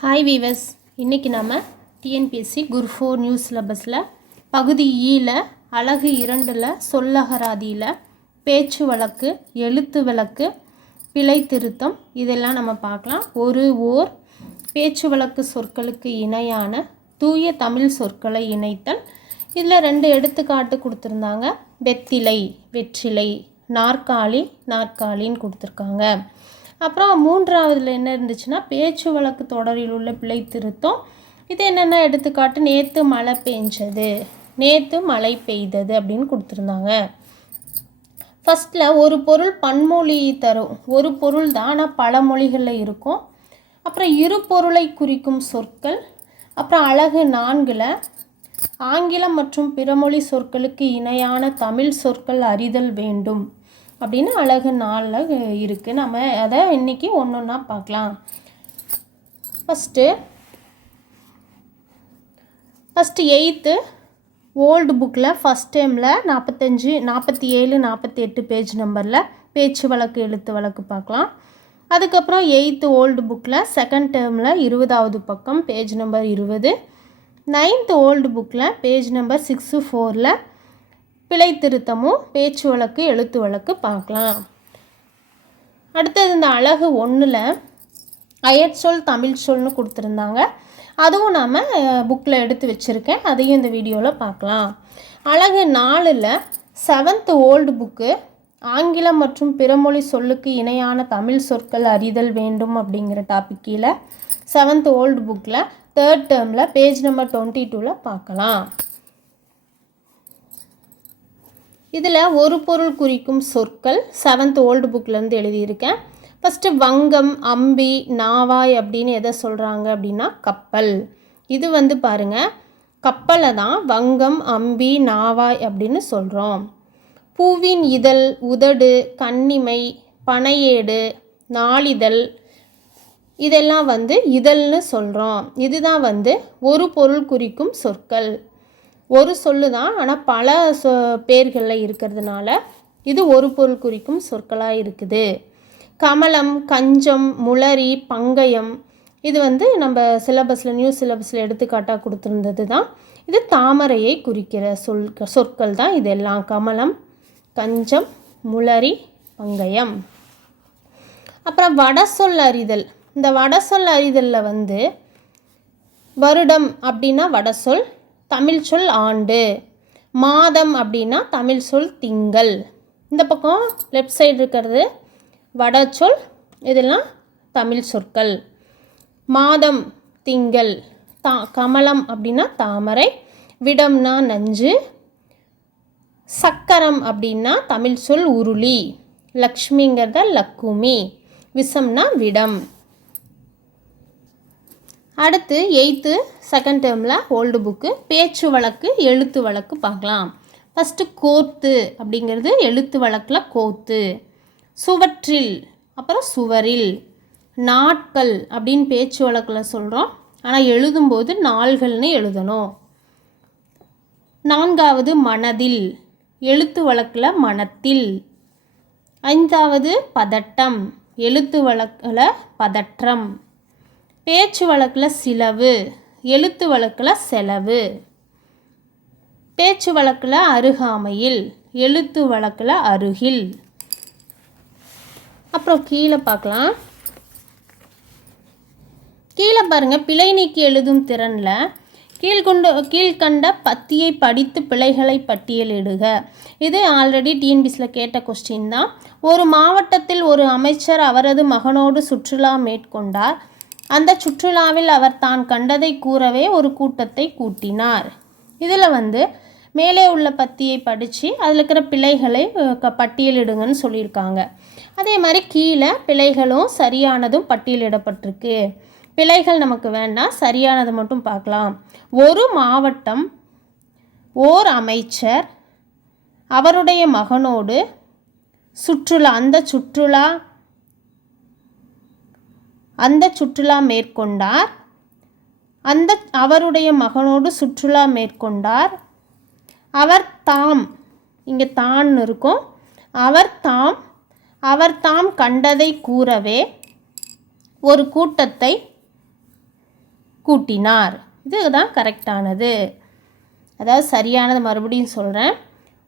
Hi viewers இன்றைக்கி நம்ம TNPSC குரு four news சிலபஸில் பகுதி ஈல அழகு இரண்டில் சொல்லகராதியில் பேச்சு வழக்கு எழுத்து வழக்கு பிழை திருத்தம் இதெல்லாம் நம்ம பார்க்கலாம். ஒரு ஓர் பேச்சு வழக்கு சொற்களுக்கு இணையான தூய தமிழ் சொற்களை இணைத்தல். இதில் ரெண்டு எடுத்துக்காட்டு கொடுத்துருந்தாங்க. வெத்திலை வெற்றிலை நாற்காலி நாற்காலின்னு கொடுத்துருக்காங்க. அப்புறம் மூன்றாவதுல என்ன இருந்துச்சுன்னா பேச்சு வழக்கு தொடரில் உள்ள பிழை திருத்தம். இது என்னென்ன எடுத்துக்காட்டு நேற்று மழை பெஞ்சது. நேற்று மழை பெய்தது அப்படின்னு கொடுத்துருந்தாங்க. ஃபஸ்ட்டில் ஒரு பொருள் பன்மொழி தரும். ஒரு பொருள் தான் ஆனால் பல மொழிகளில் இருக்கும். அப்புறம் இரு பொருளை குறிக்கும் சொற்கள். அப்புறம் அழகு நான்கில் ஆங்கிலம் மற்றும் பிறமொழி சொற்களுக்கு இணையான தமிழ் சொற்கள் அறிதல் வேண்டும். அப்படின்னு அழகு நாளில் இருக்குது நம்ம அதை இன்றைக்கி ஒன்று ஒன்றா பார்க்கலாம் ஃபஸ்ட்டு ஃபஸ்ட்டு எயித்து ஓல்டு புக்கில் ஃபஸ்ட் டைமில் நாற்பத்தஞ்சு நாற்பத்தி ஏழு நாற்பத்தி எட்டு பேஜ் நம்பரில் பேச்சு வழக்கு எழுத்து வழக்கு பார்க்கலாம். அதுக்கப்புறம் எயித்து ஓல்டு புக்கில் செகண்ட் டேர்மில் இருபதாவது பக்கம் பேஜ் நம்பர் இருபது. நைன்த்து ஓல்டு புக்கில் பேஜ் நம்பர் சிக்ஸு ஃபோரில் பிழை திருத்தமும் பேச்சு வழக்கு எழுத்து வழக்கு பார்க்கலாம். அடுத்தது இந்த அழகு ஒன்றில் அயற்சொல் தமிழ் சொல்னு கொடுத்துருந்தாங்க. அதுவும் நாம் புக்கில் எடுத்து வச்சுருக்கேன். அதையும் இந்த வீடியோவில் பார்க்கலாம். அழகு நாலில் செவன்த்து ஓல்டு புக்கு ஆங்கிலம் மற்றும் பிறமொழி சொல்லுக்கு இணையான தமிழ் சொற்கள் அறிதல் வேண்டும் அப்படிங்கிற டாபிக் கீழே செவன்த் ஓல்டு புக்கில் தேர்ட் டேர்மில் பேஜ் நம்பர் டுவெண்ட்டி டூவில் பார்க்கலாம். இதில் ஒரு பொருள் குறிக்கும் சொற்கள் செவன்த் ஓல்டு புக்லேருந்து எழுதியிருக்கேன். ஃபஸ்ட்டு வங்கம் அம்பி நாவாய் அப்படின்னு எதை சொல்கிறாங்க அப்படின்னா கப்பல். இது வந்து பாருங்கள் கப்பலை தான் வங்கம் அம்பி நாவாய் அப்படின்னு சொல்கிறோம் பூவின் இதழ் உதடு கண்ணிமை பனையேடு நாளிதழ் இதெல்லாம் வந்து இதழ்னு சொல்கிறோம் இதுதான் வந்து ஒரு பொருள் குறிக்கும் சொற்கள். ஒரு சொல்லு தான் ஆனால் பல சொ பேர்களில் இருக்கிறதுனால இது ஒரு பொருள் குறிக்கும் சொற்களாக இருக்குது. கமலம் கஞ்சம் முளரி பங்கயம் இது வந்து நம்ம சிலபஸில் நியூ சிலபஸில் எடுத்துக்காட்டாக கொடுத்துருந்தது தான் இது தாமரையை குறிக்கிற சொல் சொற்கள் தான் இதெல்லாம். கமலம் கஞ்சம் முளரி பங்கயம். அப்புறம் வடசொல் அறிதல். இந்த வடசொல் அறிதலில் வந்து வருடம் அப்படின்னா வட சொல் தமிழ் சொல் ஆண்டு. மாதம் அப்படின்னா தமிழ் சொல் திங்கள். இந்த பக்கம் லெஃப்ட் சைடு இருக்கிறது வட சொல் இதெல்லாம் தமிழ் சொற்கள். மாதம் திங்கள் தா கமலம் அப்படின்னா தாமரை விடம்னா நஞ்சு சக்கரம் அப்படின்னா தமிழ் சொல் உருளி. லக்ஷ்மிங்கிறத லக்குமி விஷம்னா விடம். அடுத்து எயித்து செகண்ட் டேர்மில் ஓல்டு புக்கு பேச்சு வழக்கு எழுத்து வழக்கு பார்க்கலாம். ஃபஸ்ட்டு கோத்து அப்படிங்கிறது எழுத்து வழக்கில் கோத்து சுவற்றில் அப்புறம் சுவரில். நாட்கள் அப்படின்னு பேச்சு வழக்கில் சொல்கிறோம் ஆனால் எழுதும்போது நாள்கள்னு எழுதணும். நான்காவது மனதில் எழுத்து வழக்கில் மனத்தில். ஐந்தாவது பதட்டம் எழுத்து வழக்கில் பதற்றம். பேச்சு வழக்கில் சிலவு எழுத்து வழக்கில் செலவு. பேச்சு வழக்கில் அருகாமையில் எழுத்து வழக்கில் அருகில். அப்புறம் கீழே பார்க்கலாம். கீழே பாருங்கள் பிழை நீக்கி எழுதும் திறனில் கீழ்கொண்டு கீழ்கண்ட பத்தியை படித்து பிழைகளை பட்டியலிடுக இது ஆல்ரெடி டிஎன்பிஸில் கேட்ட கொஸ்டின் தான். ஒரு மாவட்டத்தில் ஒரு அமைச்சர் அவரது மகனோடு சுற்றுலா மேற்கொண்டார். அந்த சுற்றுலாவில் அவர் தான் கண்டதை கூறவே ஒரு கூட்டத்தை கூட்டினார். இதில் வந்து மேலே உள்ள பத்தியை படித்து அதில் இருக்கிற பிழைகளை க பட்டியலிடுங்கன்னு சொல்லியிருக்காங்க. அதே மாதிரி கீழே பிழைகளும் சரியானதும் பட்டியலிடப்பட்டிருக்கு. பிழைகள் நமக்கு வேண்டாம் சரியானது மட்டும் பார்க்கலாம். ஒரு மாவட்டம் ஓர் அமைச்சர் அவருடைய மகனோடு சுற்றுலா அந்த சுற்றுலா அந்த சுற்றுலா மேற்கொண்டார். அந்த அவருடைய மகனோடு சுற்றுலா மேற்கொண்டார். அவர் தாம் இங்கே தான் இருக்கும். அவர் தாம் அவர் தாம் கண்டதை கூறவே ஒரு கூட்டத்தை கூட்டினார். இதுதான் கரெக்டானது. அதாவது சரியானது மறுபடியும் சொல்கிறேன்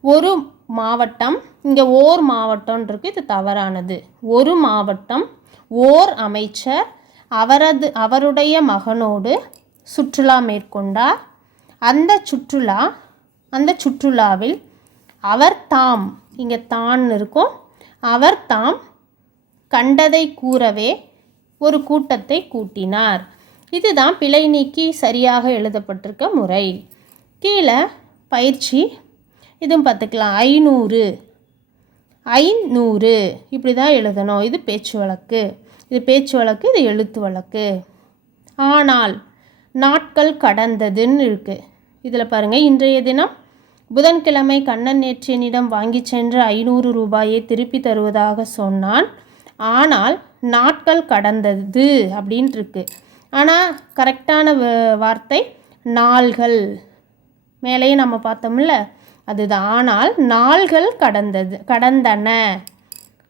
ஒரு மாவட்டம் இங்கே ஓர் மாவட்டம் இருக்குது இது தவறானது. ஒரு மாவட்டம் ஓர் அமைச்சர் அவரது அவருடைய மகனோடு சுற்றுலா மேற்கொண்டார். அந்த சுற்றுலா அந்த சுற்றுலாவில் அவர் தாம் இங்கே தான் இருக்கும் அவர் தாம் கண்டதை கூறவே ஒரு கூட்டத்தை கூட்டினார். இதுதான் பிழை நீக்கி சரியாக எழுதப்பட்டிருக்க முறை. கீழே பயிற்சி இதுவும் பார்த்துக்கலாம். ஐநூறு. ஐநூறு. இப்படி தான் எழுதணும். இது பேச்சு வழக்கு. இது பேச்சு வழக்கு இது எழுத்து வழக்கு. ஆனால் நாட்கள் கடந்ததுன்னு இருக்குது இதில் பாருங்கள் இன்றைய தினம் புதன்கிழமை கண்ணன் நேற்றியனிடம் வாங்கி சென்ற ஐநூறு ரூபாயை திருப்பி தருவதாக சொன்னான். ஆனால் நாட்கள் கடந்தது அப்படின்ட்டுருக்கு ஆனால் கரெக்டான வ- வார்த்தை நாள்கள். மேலேயே நம்ம பார்த்தோம்ல அதுதான். ஆனால் நாள்கள் கடந்தது கடந்தன.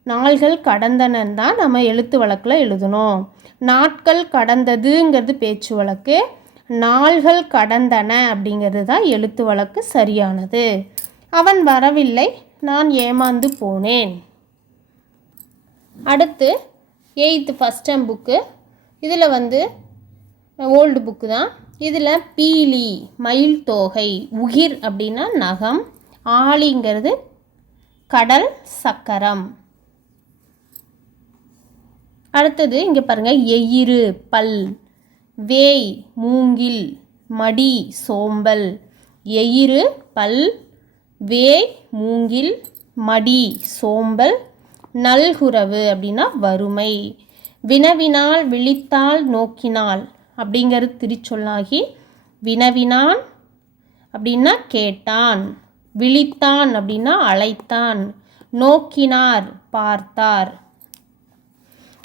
நாள்கள் கடந்தனன்னு தான் நம்ம எழுத்து வழக்கில் எழுதணும். நாட்கள் கடந்ததுங்கிறது பேச்சு வழக்கு. நாள்கள் கடந்தன அப்படிங்கிறது தான் எழுத்து வழக்கு சரியானது. அவன் வரவில்லை நான் ஏமாந்து போனேன். அடுத்து எயித்து ஃபஸ்ட் டைம் புக்கு இதில் வந்து ஓல்டு புக்கு தான். இதில் பீலி மயில் தோகை உகிர் அப்படின்னா நகம் ஆளிங்கிறது கடல் சக்கரம். அடுத்தது இங்கே பாருங்கள் எயிறு பல் வேய் மூங்கில் மடி சோம்பல். எயிறு பல் வேய் மூங்கில் மடி சோம்பல் நல்குறவு அப்படின்னா வறுமை. வினவினால் விழித்தால் நோக்கினால். அப்படிங்கிறது திருச்சொல்லாகி வினவினான் அப்படின்னா கேட்டான் விழித்தான் அப்படின்னா அழைத்தான் நோக்கினார் பார்த்தார்.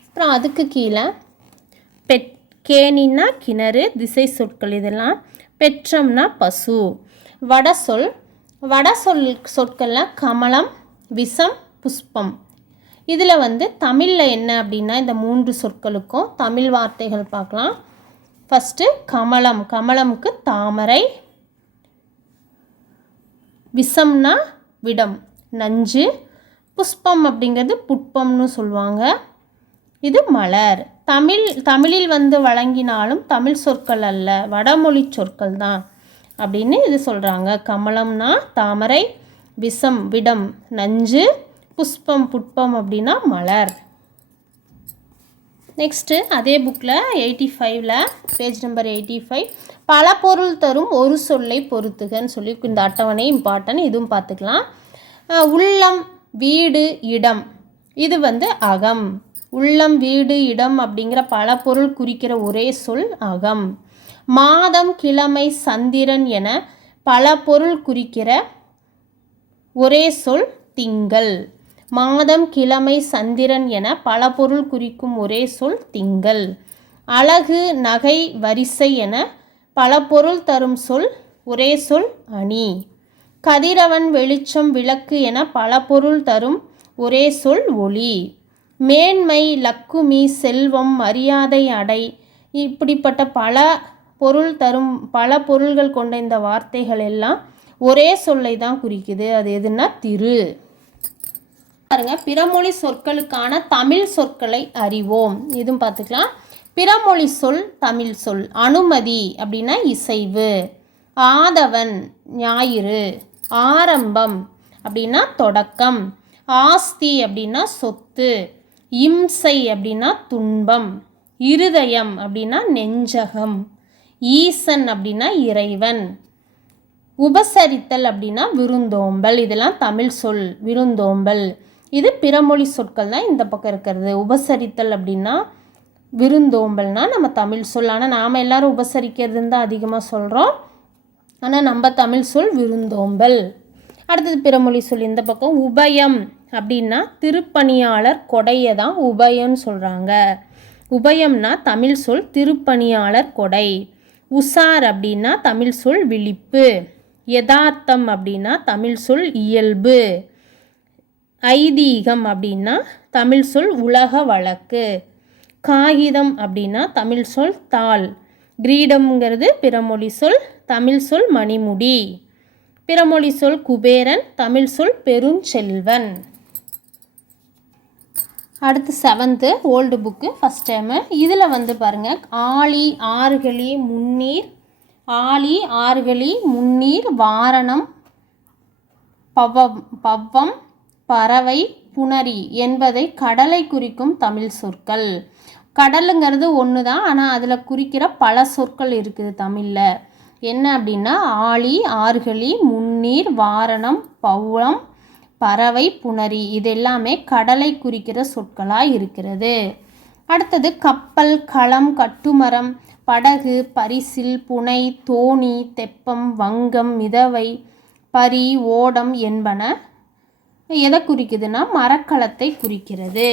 அப்புறம் அதுக்கு கீழே பெட் கேணின்னா கிணறு திசை சொற்கள் இதெல்லாம் பெற்றம்னா பசு. வட சொல் வட சொல் சொற்களில் கமலம் விஷம் புஷ்பம். இதில் வந்து தமிழில் என்ன அப்படின்னா இந்த மூன்று சொற்களுக்கும் தமிழ் வார்த்தைகள் பார்க்கலாம். ஃபஸ்ட்டு கமலம். கமலமுக்கு தாமரை. விஷம்னா விடம். நஞ்சு. புஷ்பம் அப்படிங்கிறது புட்பம்னு சொல்லுவாங்க. இது மலர். தமிழ் தமிழில் வந்து வழங்கினாலும் தமிழ் சொற்கள் அல்ல. வடமொழி சொற்கள் தான் அப்படின்னு இது சொல்கிறாங்க கமலம்னா தாமரை விஷம் விடம். நஞ்சு புஷ்பம் புட்பம் அப்படின்னா மலர். நெக்ஸ்ட்டு அதே புக்கில் எயிட்டி ஃபைவ்ல பேஜ் நம்பர் எயிட்டி ஃபைவ் பல பொருள் தரும் ஒரு சொல்லை பொறுத்துகன்னு சொல்லி இந்த அட்டவணை இம்பார்ட்டன்ட் இதுவும் பார்த்துக்கலாம். உள்ளம் வீடு இடம். இது வந்து அகம். உள்ளம் வீடு இடம் அப்படிங்கிற பல பொருள் குறிக்கிற ஒரே சொல் அகம். மாதம் கிழமை சந்திரன் என பல பொருள் குறிக்கிற ஒரே சொல் திங்கள். மாதம் கிழமை சந்திரன் என பல பொருள் குறிக்கும் ஒரே சொல் திங்கள். அழகு நகை வரிசை என பல பொருள் தரும் சொல் ஒரே சொல் அணி. கதிரவன் வெளிச்சம் விளக்கு என பல பொருள் தரும் ஒரே சொல் ஒளி. மேன்மை லக்குமி செல்வம் மரியாதை அடை இப்படிப்பட்ட பல பொருள் தரும் பல பொருள்கள் கொண்ட இந்த வார்த்தைகள் எல்லாம் ஒரே சொல்லை தான் குறிக்குது. அது எதுன்னா திரு. பாருங்க. பிறமொழி சொற்களுக்கான தமிழ் சொற்களை அறிவோம். இதுவும் பார்த்துக்கலாம். பிறமொழி சொல் தமிழ் சொல். அனுமதி அப்படின்னா இசைவு. ஆதவன் ஞாயிறு. ஆரம்பம் அப்படின்னா தொடக்கம். ஆஸ்தி அப்படின்னா சொத்து. இம்சை அப்படின்னா துன்பம். இருதயம் அப்படின்னா நெஞ்சகம். ஈசன் அப்படின்னா இறைவன். உபசரித்தல் அப்படின்னா விருந்தோம்பல். இதெல்லாம் தமிழ் சொல் விருந்தோம்பல். இது பிறமொழி சொற்கள் தான் இந்த பக்கம் இருக்கிறது. உபசரித்தல் அப்படின்னா விருந்தோம்பல்னா நம்ம தமிழ் சொல். ஆனால் நாம் எல்லோரும் உபசரிக்கிறதுன்னு தான் அதிகமாக சொல்கிறோம் ஆனால் நம்ம தமிழ் சொல் விருந்தோம்பல் அடுத்தது பிறமொழி சொல். இந்த பக்கம் உபயம் அப்படின்னா திருப்பணியாளர் கொடையை தான் உபயம்னு சொல்கிறாங்க உபயம்னா தமிழ் சொல் திருப்பணியாளர் கொடை. உசார் அப்படின்னா தமிழ் சொல் விழிப்பு. யதார்த்தம் அப்படின்னா தமிழ் சொல் இயல்பு. ஐதீகம் அப்படின்னா தமிழ் சொல் உலக வழக்கு. காகிதம் அப்படின்னா தமிழ் சொல் தாள். கிரீடம்ங்கிறது பிறமொழி சொல் தமிழ் சொல் மணிமுடி. பிறமொழி சொல் குபேரன் தமிழ் சொல் பெருஞ்செல்வன். அடுத்து seventh old book first time இதில் வந்து பாருங்கள் ஆழி ஆறுகளி முன்னீர் ஆழி ஆறுகளி முன்னீர் வாரணம் பவம் பவ்வம் பறவை புணரி என்பதை கடலை குறிக்கும் தமிழ் சொற்கள். கடலுங்கிறது ஒன்று தான் ஆனால் அதில் குறிக்கிற பல சொற்கள் இருக்குது தமிழில். என்ன அப்படின்னா ஆழி ஆறுகளி முன்னீர் வாரணம் பௌளம் பறவை புணரி இது எல்லாமே கடலை குறிக்கிற சொற்களாக இருக்கிறது. அடுத்தது கப்பல் களம் கட்டுமரம் படகு பரிசில் புனை தோணி தெப்பம் வங்கம் மிதவை பரி ஓடம் என்பன எதை குறிக்குதுன்னா மரக்கலத்தை குறிக்கிறது.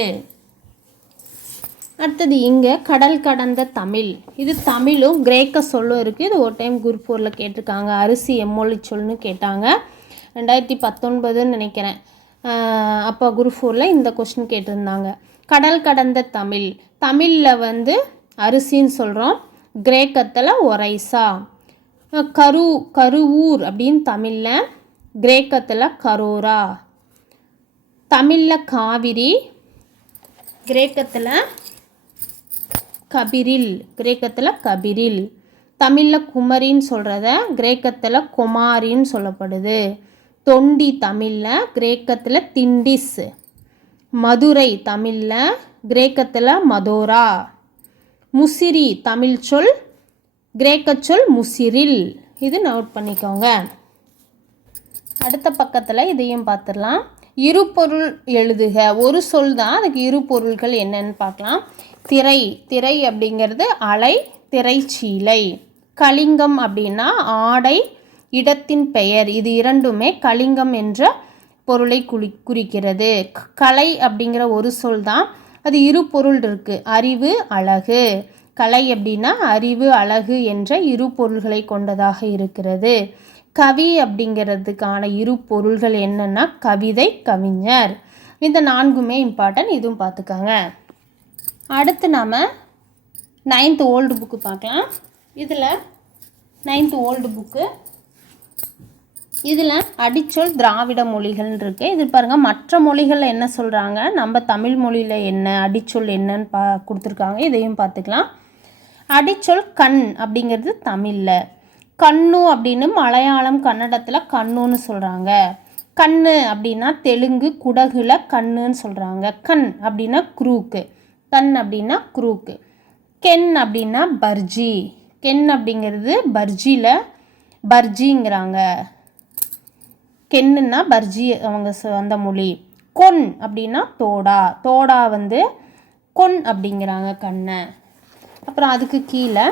அடுத்தது இங்கே கடல் கடந்த தமிழ். இது தமிழும் கிரேக்க சொல்லும் இருக்குது இது ஒரு டைம் குரூப் ஃபோரில் கேட்டிருக்காங்க. அரிசி எம்மொழி சொல்லுன்னு கேட்டாங்க. ரெண்டாயிரத்தி பத்தொன்பதுன்னு நினைக்கிறேன். அப்போ குரூப் ஃபோரில் இந்த கொஸ்டின் கேட்டிருந்தாங்க. கடல் கடந்த தமிழ். தமிழில் வந்து அரிசின்னு சொல்கிறோம் கிரேக்கத்தில் ஒரைசா. கரு கருவூர் அப்படின்னு தமிழில். கிரேக்கத்தில் கரோரா. தமிழில் காவிரி கிரேக்கத்தில் கபிரில் கிரேக்கத்தில் கபிரில். தமிழில் குமரின்னு சொல்கிறத கிரேக்கத்தில் குமாரின்னு சொல்லப்படுது. தொண்டி தமிழில் கிரேக்கத்தில் திண்டிஸ். மதுரை தமிழில் கிரேக்கத்தில் மதோரா. முசிறி தமிழ் சொல் கிரேக்க சொல் முசிறில். இது நோட் பண்ணிக்கோங்க. அடுத்த பக்கத்தில் இதையும் பார்த்துடலாம். இருபொருள் எழுதுக. ஒரு சொல் தான் அதுக்கு இரு பொருள்கள் என்னன்னு பார்க்கலாம். திரை. திரை அப்படிங்கிறது அலை திரைச்சீலை. கலிங்கம் அப்படின்னா ஆடை இடத்தின் பெயர். இது இரண்டுமே கலிங்கம் என்ற பொருளை குறி குறிக்கிறது. கலை அப்படிங்கிற ஒரு சொல் தான் அது இரு பொருள் இருக்குது அறிவு அழகு. கலை அப்படின்னா அறிவு அழகு என்ற இரு பொருள்களை கொண்டதாக இருக்கிறது. கவி அப்படிங்கிறதுக்கான இரு பொருள்கள் என்னன்னா கவிதை கவிஞர். இந்த நான்குமே இம்பார்ட்டன்ட் இதுவும் பார்த்துக்கோங்க. அடுத்து நாம் நைன்த் ஓல்டு புக்கு பார்க்கலாம். இதில் நைன்த் ஓல்டு புக்கு இதில் அடிச்சொல் திராவிட மொழிகள்னு இருக்குது இது பாருங்கள் மற்ற மொழிகளில் என்ன சொல்கிறாங்க நம்ம தமிழ் மொழியில் என்ன அடிச்சொல் என்னன்னு பா கொடுத்துருக்காங்க. இதையும் பார்த்துக்கலாம். அடிச்சொல் கண் அப்படிங்கிறது தமிழில். கண்ணு அப்படின்னு மலையாளம் கன்னடத்தில் கண்ணுன்னு சொல்கிறாங்க கண்ணு அப்படின்னா தெலுங்கு குடகுல கண்ணுன்னு சொல்கிறாங்க கண் அப்படின்னா குரூக்கு கண் அப்படின்னா குரூக்கு கென் அப்படின்னா பர்ஜி. கென் அப்படிங்கிறது பர்ஜியில் பர்ஜிங்கிறாங்க. கென்னுன்னா பர்ஜி அவங்க அந்த மொழி. கொன் அப்படின்னா தோடா. தோடா வந்து கொன் அப்படிங்கிறாங்க கண்ணை. அப்புறம் அதுக்கு கீழே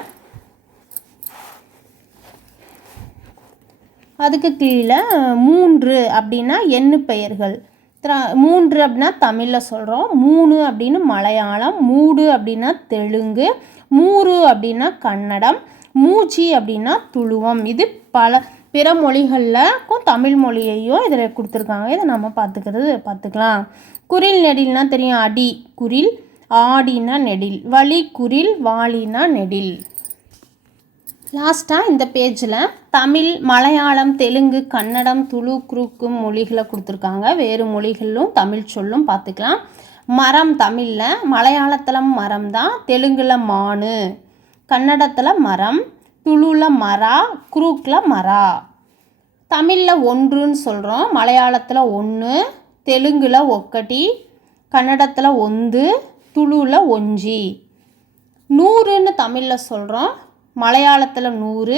அதுக்கு கீழே மூன்று அப்படின்னா எண்ணு பெயர்கள். திரா- மூன்று அப்படின்னா தமிழில் சொல்கிறோம் மூணு அப்படின்னு மலையாளம் மூடு அப்படின்னா தெலுங்கு மூறு அப்படின்னா கன்னடம் மூச்சி அப்படின்னா துளுவம். இது பல பிற மொழிகள்லக்கும் தமிழ் மொழியையும் இதில் கொடுத்துருக்காங்க. இதை நம்ம பார்த்துக்கிறது பார்த்துக்கலாம். குரில் நெடில்னா தெரியும். அடி குரில். ஆடினா நெடில். வலி குரில். வாளினா நெடில். லாஸ்ட்டாக இந்த பேஜில் தமிழ் மலையாளம் தெலுங்கு கன்னடம் துளு குறுக்கு மொழிகளை கொடுத்துருக்காங்க. வேறு மொழிகளிலும் தமிழ் சொல்லும் பார்த்துக்கலாம். மரம் தமிழில் மலையாளத்தில் மரம் தான் தெலுங்கில் மானு கன்னடத்தில் மரம் துளுவில் மரா குரூக்கில் மரா. தமிழில் ஒன்றுன்னு சொல்கிறோம் மலையாளத்தில் ஒன்று தெலுங்கில் ஒக்கட்டி கன்னடத்தில் ஒந்து துளுவில் ஒஞ்சி. நூறுன்னு தமிழில் சொல்கிறோம் மலையாளத்தில் நூறு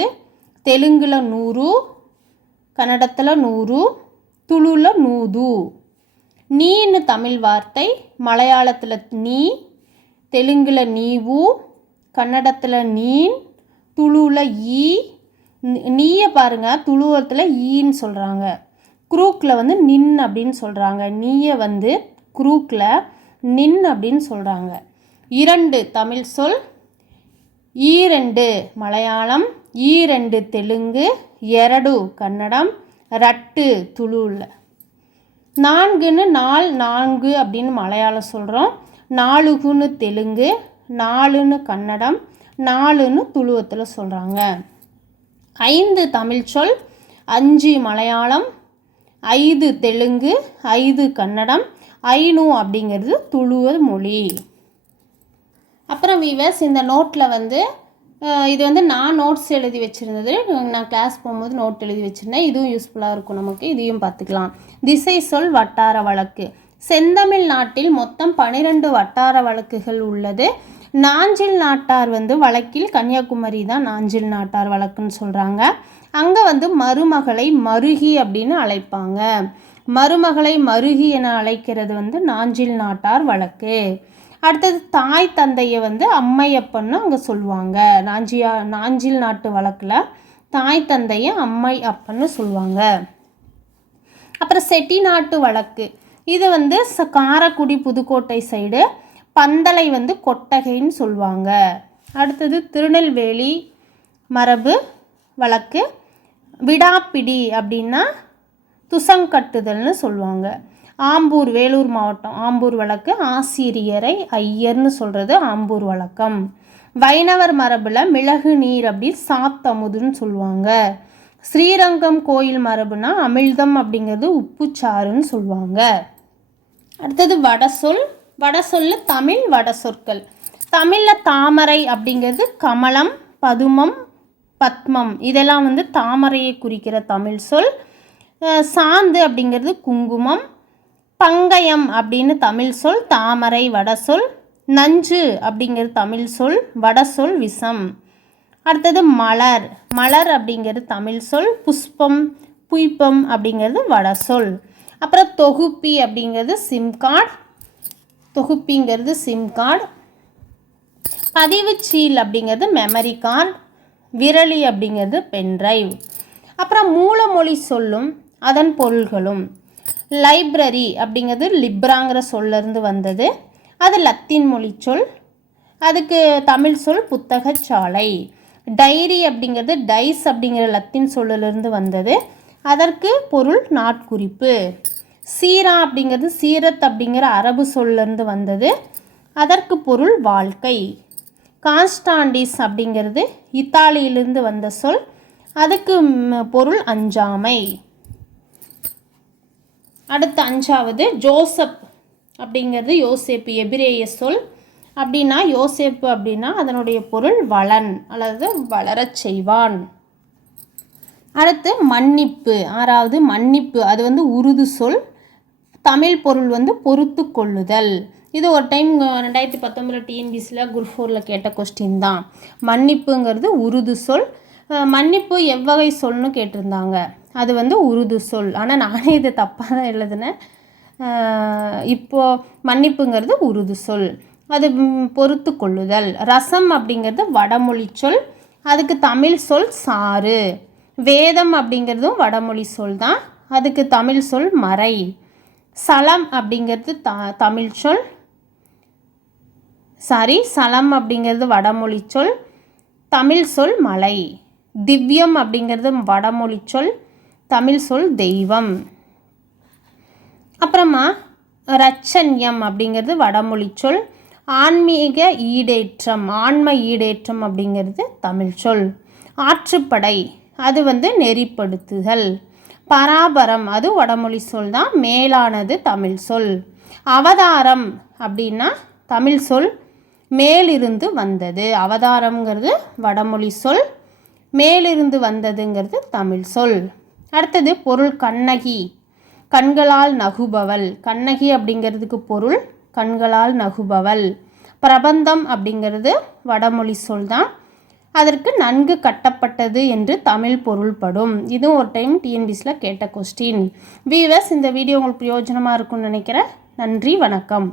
தெலுங்கில் நூறு கன்னடத்தில் நூறு துளுவில் நூது நீன்னு தமிழ் வார்த்தை மலையாளத்தில் நீ தெலுங்கில் நீவு கன்னடத்தில் நீன் துளுவில் ஈ. நீயை பாருங்க துளுவத்தில் ஈன்னு சொல்கிறாங்க குரூக்கில் வந்து நின் அப்படின்னு சொல்கிறாங்க நீயை வந்து குரூக்கில் நின் அப்படின்னு சொல்கிறாங்க இரண்டு தமிழ் சொல் ஈரெண்டு மலையாளம் ஈரெண்டு தெலுங்கு எரடு கன்னடம் ரட்டு துளுவில் நான்குன்னு நாள் நான்கு அப்படின்னு மலையாளம் சொல்கிறோம் நாலுகுன்னு தெலுங்கு நாலுன்னு கன்னடம் நாலுன்னு துளுவத்தில் சொல்கிறாங்க ஐந்து தமிழ் சொல் அஞ்சு மலையாளம் ஐந்து தெலுங்கு ஐந்து கன்னடம் ஐநூ அப்படிங்கிறது துளுவ மொழி. அப்புறம் வீவர்ஸ் இந்த நோட்டில் வந்து இது வந்து நான் நோட்ஸ் எழுதி வச்சுருந்தது. நான் கிளாஸ் போகும்போது நோட் எழுதி வச்சுருந்தேன். இதுவும் யூஸ்ஃபுல்லாக இருக்கும் நமக்கு. இதையும் பார்த்துக்கலாம். திசை சொல் வட்டார வழக்கு. செந்தமிழ் நாட்டில் மொத்தம் பன்னிரெண்டு வட்டார வழக்குகள் உள்ளது. நாஞ்சில் நாட்டார் வந்து வழக்கில் கன்னியாகுமரி தான் நாஞ்சில் நாட்டார் வழக்குன்னு சொல்கிறாங்க அங்கே வந்து மருமகளை மருகி அப்படின்னு அழைப்பாங்க. மருமகளை மருகி என அழைக்கிறது வந்து நாஞ்சில் நாட்டார் வழக்கு. அடுத்தது தாய் தந்தையை வந்து அம்மையப்பன்னு அங்கே சொல்லுவாங்க. நாஞ்சியா நாஞ்சில் நாட்டு வழக்கில் தாய் தந்தையை அம்மை அப்பன்னு சொல்லுவாங்க. அப்புறம் செட்டிநாட்டு வழக்கு. இது வந்து ச காரைக்குடி புதுக்கோட்டை சைடு பந்தலை வந்து கொட்டகைன்னு சொல்லுவாங்க. அடுத்தது திருநெல்வேலி மரபு வழக்கு விடாப்பிடி அப்படின்னா துசங்கட்டுதல்னு சொல்லுவாங்க. ஆம்பூர் வேலூர் மாவட்டம் ஆம்பூர் வழக்கு ஆசிரியரை ஐயர்னு சொல்கிறது ஆம்பூர் வழக்கம். வைணவர் மரபில் மிளகு நீர் அப்படி சாத்தமுதுன்னு சொல்லுவாங்க. ஸ்ரீரங்கம் கோயில் மரபுனா அமிழ்தம் அப்படிங்கிறது உப்புச்சாறுன்னு சொல்லுவாங்க. அடுத்தது வடசொல் வடசொல்லு தமிழ் வடசொற்கள். தமிழில் தாமரை அப்படிங்கிறது கமலம் பதுமம் பத்மம். இதெல்லாம் வந்து தாமரையை குறிக்கிற தமிழ் சொல். சாந்து அப்படிங்கிறது குங்குமம் பங்கயம் அப்படின்னு தமிழ் சொல் தாமரை வடசொல் நஞ்சு அப்படிங்கிறது தமிழ் சொல் வடசொல் விஷம். அடுத்தது மலர். மலர் அப்படிங்கிறது தமிழ் சொல் புஷ்பம் புய்ப்பம் அப்படிங்கிறது வடசொல் அப்புறம் தொகுப்பி அப்படிங்கிறது சிம் கார்டு. தொகுப்பிங்கிறது சிம் கார்டு. பதிவுச்சீல் அப்படிங்கிறது மெமரி கார்டு. விரலி அப்படிங்கிறது பென்ட்ரைவ். அப்புறம் மூலமொழி சொல்லும் அதன் பொருள்களும். லைப்ரரி அப்படிங்கிறது லிப்ராங்கிற சொல்லிருந்து வந்தது. அது லத்தீன் மொழி சொல். அதுக்கு தமிழ் சொல் புத்தகச்சாலை. டைரி அப்படிங்கிறது டைஸ் அப்படிங்கிற லத்தீன் சொல்லிலிருந்து வந்தது. அதற்கு பொருள் நாட்குறிப்பு. சீரா அப்படிங்கிறது சீரத் அப்படிங்கிற அரபு சொல்லிருந்து வந்தது. அதற்கு பொருள் வாழ்க்கை. கான்ஸ்டாண்டிஸ் அப்படிங்கிறது இத்தாலியிலிருந்து வந்த சொல். அதுக்கு பொருள் அஞ்சாமை. அடுத்து அஞ்சாவது ஜோசப் அப்படிங்கிறது யோசேப்பு எபிரேய சொல். அப்படின்னா யோசேப்பு அப்படின்னா அதனுடைய பொருள் வளன் அல்லது வளரச் செய்வான். அடுத்து மன்னிப்பு ஆறாவது மன்னிப்பு அது வந்து உருது சொல். தமிழ் பொருள் வந்து பொறுத்து கொள்ளுதல். இது ஒரு டைம் ரெண்டாயிரத்தி பத்தொம்பதில் டிஎன்பிசியில் குரூப் ஃபோரில் கேட்ட கொஸ்டின் தான். மன்னிப்புங்கிறது உருது சொல். மன்னிப்பு எவ்வகை சொல்னு கேட்டிருந்தாங்க. அது வந்து உருது சொல். ஆனால் நானே இதை தப்பாக தான் எழுதினேன். இப்போது மன்னிப்புங்கிறது உருது சொல். அது பொறுத்து கொள்ளுதல். ரசம் அப்படிங்கிறது வடமொழி சொல். அதுக்கு தமிழ் சொல் சாறு. வேதம் அப்படிங்கிறதும் வடமொழி சொல் தான். அதுக்கு தமிழ் சொல் மறை. சலம் அப்படிங்கிறது த தமிழ் சொல். சாரி சலம் அப்படிங்கிறது வடமொழி சொல். தமிழ் சொல் மலை. திவ்யம் அப்படிங்கிறது வடமொழி சொல் தமிழ் சொல் தெய்வம். அப்புறமா ரச்சன்யம் அப்படிங்கிறது வடமொழி சொல் ஆன்மீக ஈடேற்றம் ஆன்ம ஈடேற்றம் அப்படிங்கிறது தமிழ் சொல். ஆற்றுப்படை அது வந்து நெறிப்படுத்துதல். பராபரம் அது வடமொழி சொல் தான் மேலானது தமிழ் சொல். அவதாரம் அப்படின்னா தமிழ் சொல் மேலிருந்து வந்தது. அவதாரம்ங்கிறது வடமொழி சொல் மேலிருந்து வந்ததுங்கிறது தமிழ் சொல். அடுத்தது பொருள் கண்ணகி. கண்களால் நகுபவள். கண்ணகி அப்படிங்கிறதுக்கு பொருள் கண்களால் நகுபவள். பிரபந்தம் அப்படிங்கிறது வடமொழி சொல் தான் அதற்கு நன்கு கட்டப்பட்டது என்று தமிழ் பொருள்படும். இதுவும் ஒரு டைம் டிஎன்பிஸில் கேட்ட கொஸ்டின் வீவர்ஸ் இந்த வீடியோ உங்களுக்கு பிரயோஜனமாக இருக்கும்னு நினைக்கிறேன். நன்றி வணக்கம்.